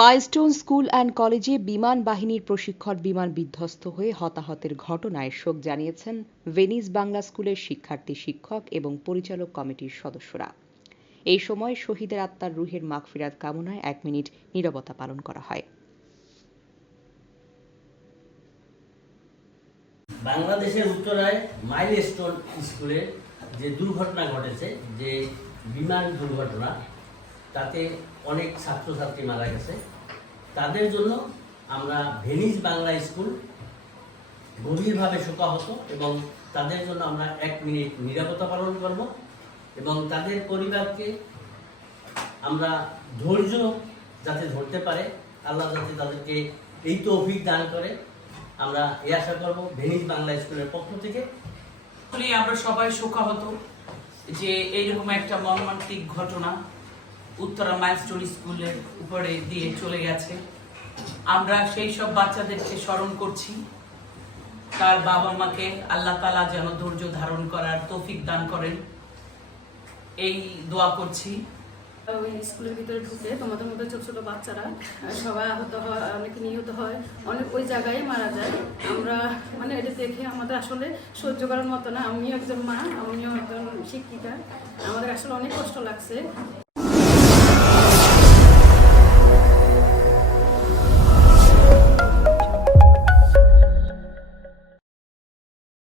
Milestone school and কলেজে বিমান বাহিনীর প্রশিক্ষণ বিমান বিধ্বস্ত হয়ে হতাহতের ঘটনায় শোক জানিয়েছেন ভেনিস বাংলা স্কুলের শিক্ষার্থী, শিক্ষক এবং পরিচালক কমিটির সদস্যরা। এই সময় শহীদের আত্মার রুহের মাগফিরাত কামনায় 1 মিনিট নীরবতা পালন করা হয়। বাংলাদেশের উত্তরায় মাইলস্টোন স্কুলে যে দুর্ঘটনা ঘটেছে, যে বিমান দুর্ঘটনা, তাতে অনেক ছাত্রছাত্রী মারা গেছে। তাদের জন্য আমরা ভেনিস বাংলা স্কুল গভীরভাবে শোকাহত এবং তাদের জন্য আমরা 1 মিনিট নীরবতা পালন করব এবং তাদের পরিবারকে আমরা ধৈর্য যাতে ধরতে পারে, আল্লাহ যাতে তাদেরকে এই তৌফিক দান করে, আমরা এই আশা করব ভেনিস বাংলা স্কুলের পক্ষ থেকে। আমরা সবাই শোকাহত যে এইরকম একটা মর্মান্তিক ঘটনা উত্তরা মাইলস্টোন স্কুলের উপরে দিয়ে চলে গেছে। আমরা সেই সব বাচ্চাদেরকে স্মরণ করছি, তার বাবা মাকে আল্লাহ তাআলা যেন ধৈর্য ধারণ করার তৌফিক দান করেন, এই দোয়া করছি। ওই স্কুলের ভিতরে ঢুকে তোমাদের মধ্যে ছোট ছোট বাচ্চারা সবাই আহত হয়, অনেকে নিহত হয়, অনেক ওই জায়গায় মারা যায়। আমরা এটা দেখে আমাদের আসলে সহ্য করার মতো না। আমিও একজন মা, আমিও একজন শিক্ষিকা, আমাদের আসলে অনেক কষ্ট লাগছে।